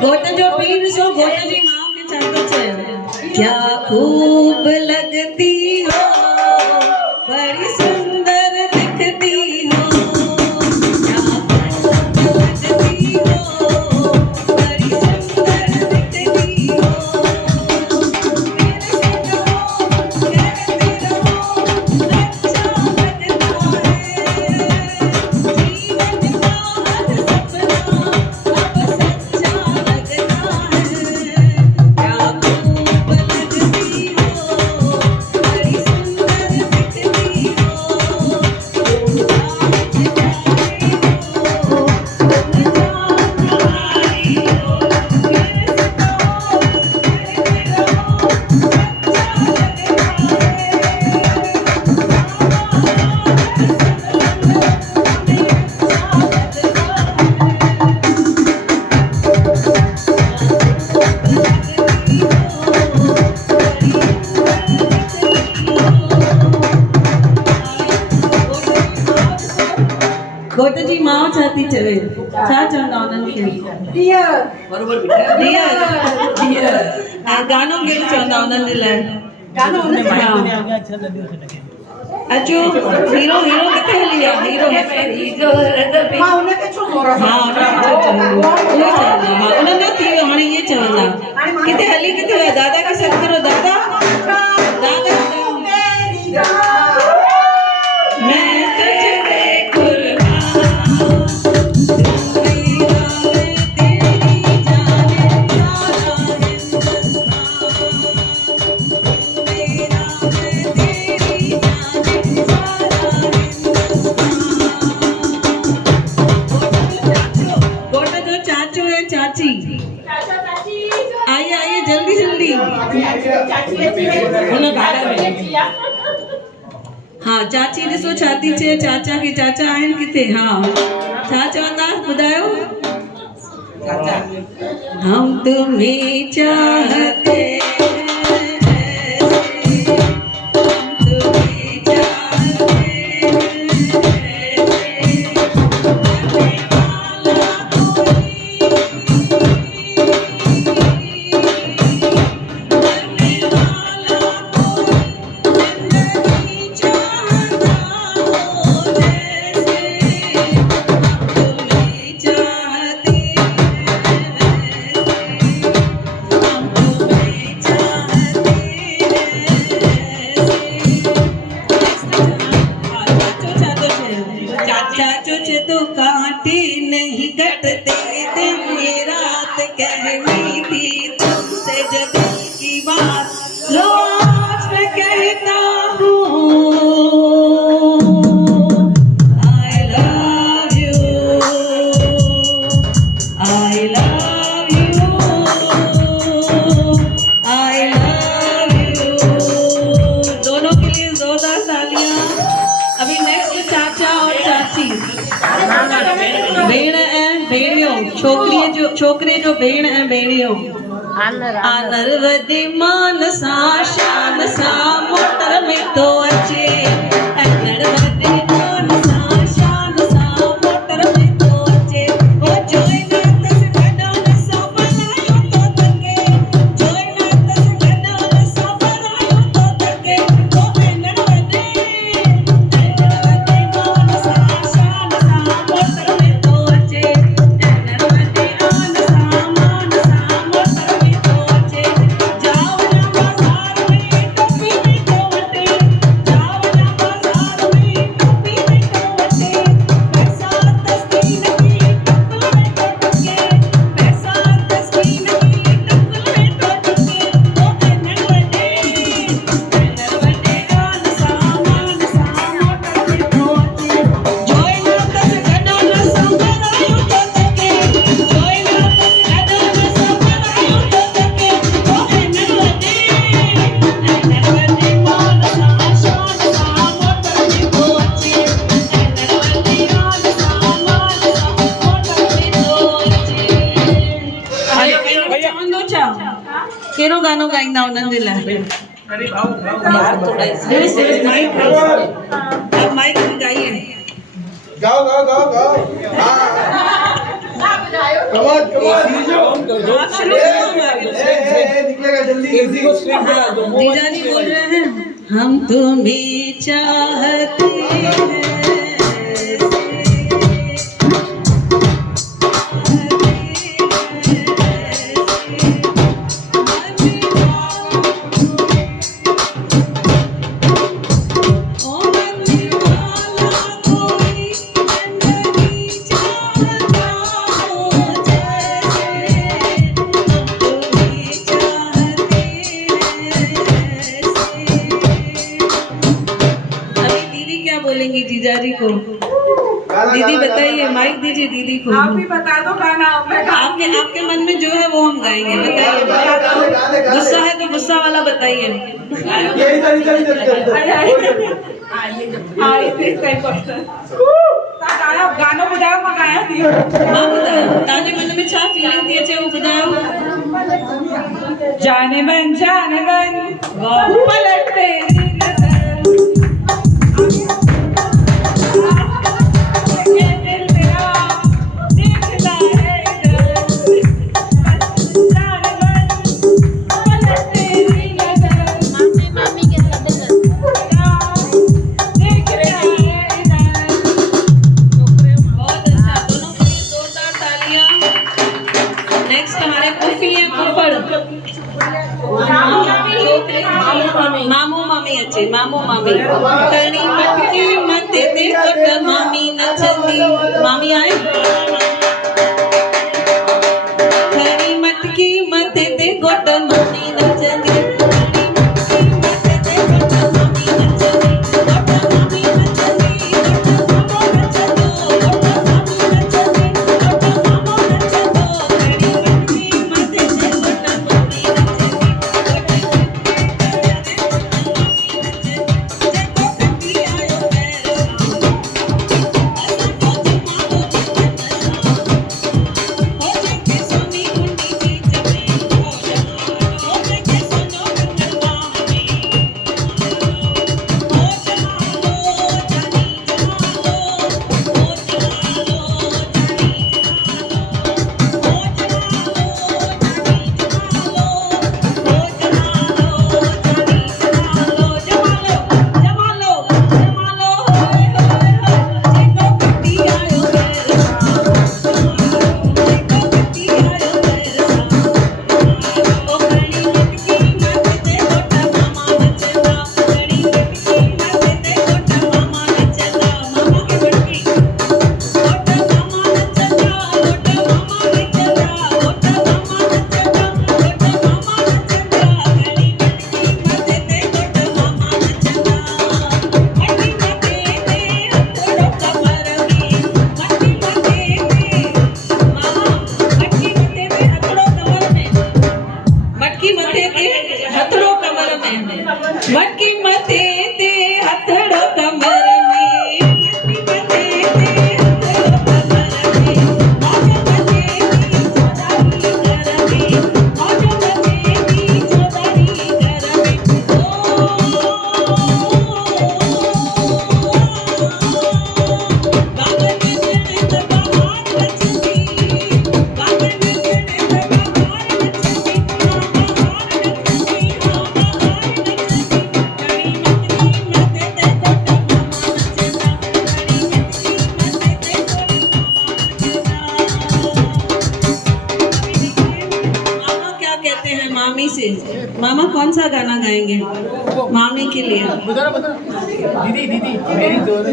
घोट जो पीर सो घोट जी मां के चाहतो छे क्या खूब लगती हो बड़ी सुंदर दिखती हो क्या खूब लगती हो बड़ी सुंदर दिखती हो मेरे से कहो कहते रहो अच्छा लगता है जीवन का हर सपना अब सच्चा लगता है क्या खूब लगती हो बड़ी सुंदर दिखती हो तुम आज प्यारी हो तुम जान हमारी हो मेरे से कहो कहते रहो अच्छा घोट जी मां छा थी चवे छा चवंदा उन्हनि खे बरोबर बिठा डियर गानो कहिड़ो चवंदा उन्हनि जे लाइ अचो हीरो किथे हली विया हीरो मां उनखे छो ज़ोर सां हा उन्हनि जो थी वियो हाणे इहे चवंदा किथे हली किथे विया दादा खे सॾु करो दादा दादा मैं तुझ पे कुर्बान तू मेरा मैं तेरी जाने सारा हिंदुस्तान तू मेरा मैं तेरी जाने सारा हिंदुस्तान घोट जो चाचू है चाची आइए जल्दी जल्दी हुन गाना में हाँ चाची ॾिसो छा थी चए चाचा खे चाचा आहिनि किथे हाँ छा चवंदा ॿुधायो हम तुम्हें चाहते हैं ऐसे हम तुम्हें चाहते हैं ऐसे मरने वाला कोई मरने वाला कोई जिंदगी चाहता हो जैसे हम तुम्हें चाहते हैं हम तुम्हें चाहते हैं चाचू छे तो कांटे नहीं कटते दिन ये रात कहनी थी तुमसे जो दिल की बात लो आज मैं कहता हूँ I love you I love you I love you दोनों के लिए जोरदार तालियां अभी नेक्स्ट चाचा और चाची भेण ऐं भेणियो छोकिरे जो भेण ऐं भेणियो आनर वधी मान सां शान सां मोटर में थो अचे आनर वधी मान सां शान सां मोटर में थो अचे ओ जोई नातस गडोल सो बनायो तो तके जोई नातस गडोल सो बनायो तो तके ओ आनर वधी मान सां शान सां मोटर में थो अचे आनर वधी मान सां मोटर में थो अचे जाओ ना बाज़ार में टोपी में थो वटे जाओ ना बाज़ार में टोपी में थो वटे पैसा तस्कीन की टुकल में थो टके पैसा तस्कीन की टुकल में थो टके ओ आनर वधी गान सां मान सां मोटर में थो अचे जोई नातस गडोल सो बनायो तो तके जोई नातस गडोल सो बनायो तो तके ओ आनर वधी मान सां शान सां मोटर में थो अचे आनर वधी गान सां मान सां मोटर में थो अचे हाणे चवंदो छा कहिड़ो गानो ॻाईंदा उन्हनि जे लाइ माइक में गाइए गाओ हाँ आप शुरू करो, हम आगे। निकलेगा जल्दी। एसी को स्ट्रिंग पे डाल दो। जीजा जी बोल रहे हैं, हम तुम्हें चाहते हैं। बोलेंगी जीजा जी को। दीदी बताइए, माइक दीजिए दीदी को। आप ही बता दो गाना। आपके मन में जो है वो हम गाएंगे, बताइए। गुस्सा है तो गुस्सा वाला बताइए। गाना बजाओ, मैं गाया थी। मां बताओ, ताजे मन में छा फीलिंग थी, अच्छे वो बताओ। जाने मन पलट तेरी मामू मामी अच्छे, मामू मामी कणी मटकी मते ते कोट मामी नचंदी। मामी आए। कणी मटकी मते ते कोट मामी नचंदी। मामा कौन सा गाना गाएंगे मामी के लिए? दीदी मेरी जोर।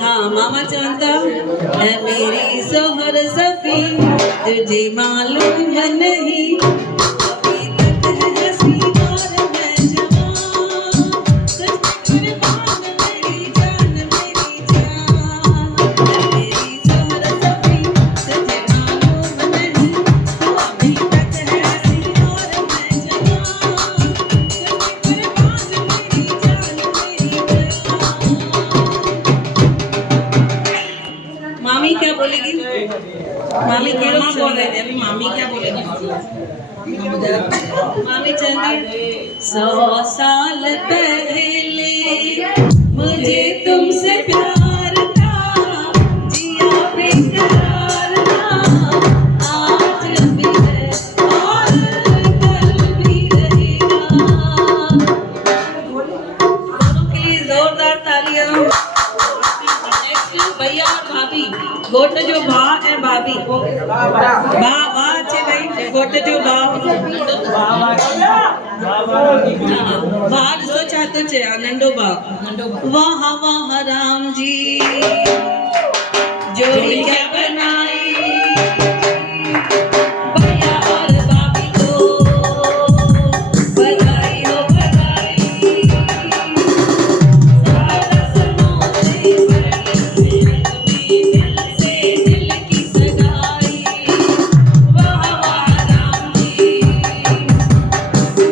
हाँ मामा चवंदा है मेरी सोहर सफी तुझे मालूम नहीं अभी तक है हंसी और मैं जवान तुझ पे कुर्बान मेरी जान मेरी जान मेरी सोहर सफी तुझे मालूम नहीं अभी तक है हंसी और मैं जवान तुझ पे कुर्बान मेरी जान मेरी जान। मामी क्या बोलेगी? मामी क्या बोल रहे थे अभी? मामी क्या बोलेगी? मामी चाहती 100 साल पहले मुझे तुमसे प्यार था जिया बेकरार था भाउ ॾिसो छा थो चए नंढो भाउ वाह वाह राम जी जोड़ी क्या बनाई भैया और भाभी को बधाई हो बधाई सारा रस्मों से बड़ी दिल से दिल की सगाई वाह वाह राम जी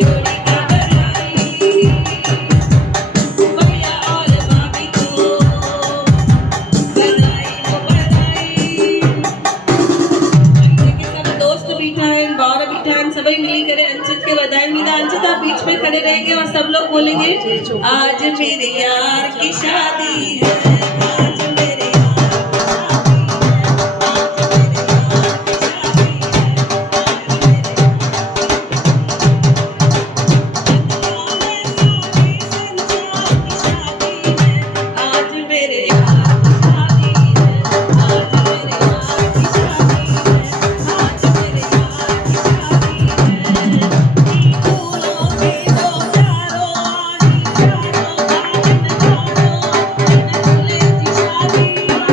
जोड़ी क्या बनाई भैया और भाभी को बधाई हो बधाई के सब दोस्त बीठा है बाहर बीठा है सभी मिली करे अंचित के बधाई मीदा अंचित आप बीच में खड़े रहेंगे और सब लोग बोलेंगे आज मेरे यार की शादी है आज मेरे यार की शादी है आज मेरे यार की शादी है आज मेरे यार की शादी है आज मेरे यार की शादी है फूलों के दो चारों आई चारों बाजन चारों झूले की शादी झूले की शादी धूमधाम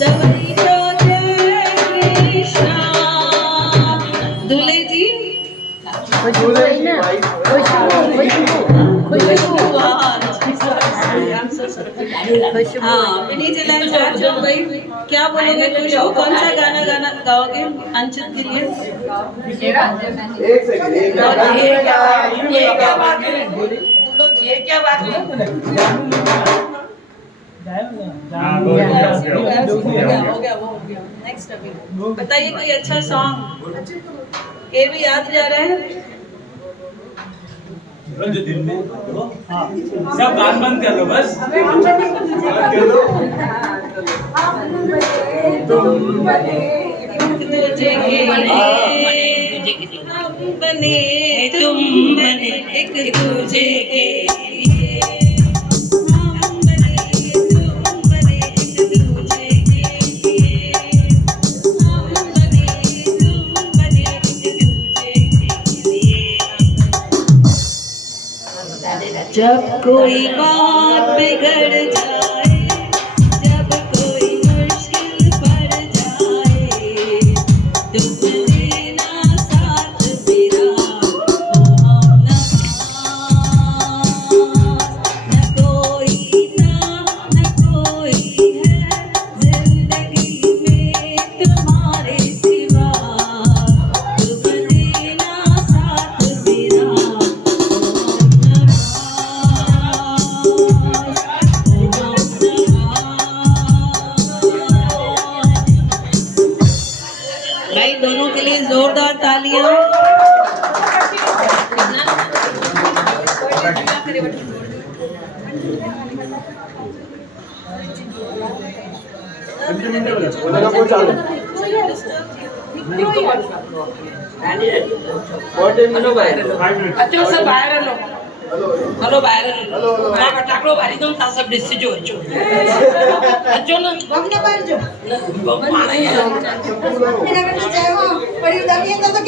सा झूले की शादी दूल्हे जी हाँ बिनी जलाए चार चौक भाई क्या बोलोगे खुशबू कौन सा गाना गाना गाओगे अंचित के लिए ये क्या बात है हो गया नेक्स्ट अभी बताइए कोई अच्छा सॉन्ग ये भी याद जा रहा है जो दिन में हाँ सब कान बंद कर लो बस तुम बने तुझे बने तुम बने एक दूजे के लिए हम बने तुम बने एक दूजे के लिए हम बने तुम बने एक दूजे के लिए जब कोई बात बिगड़ जाए जब कोई मुश्किल पड़ जाए दुख देना साथ मेरा न कोई था न कोई है जिंदगी में तुम्हारे सिवा दुख देना साथ मेरा भाई दोनों के लिए जोरदार तालियां हलो बाहेर अचो सब बाहेर हलो हलो बाहेर हलो मां फटाकड़ो बारी दूं ता सब ॾिसजो अचो अचो न बम न बार जो पाण ई इन करे चयो वरी उॾामी वेंदा त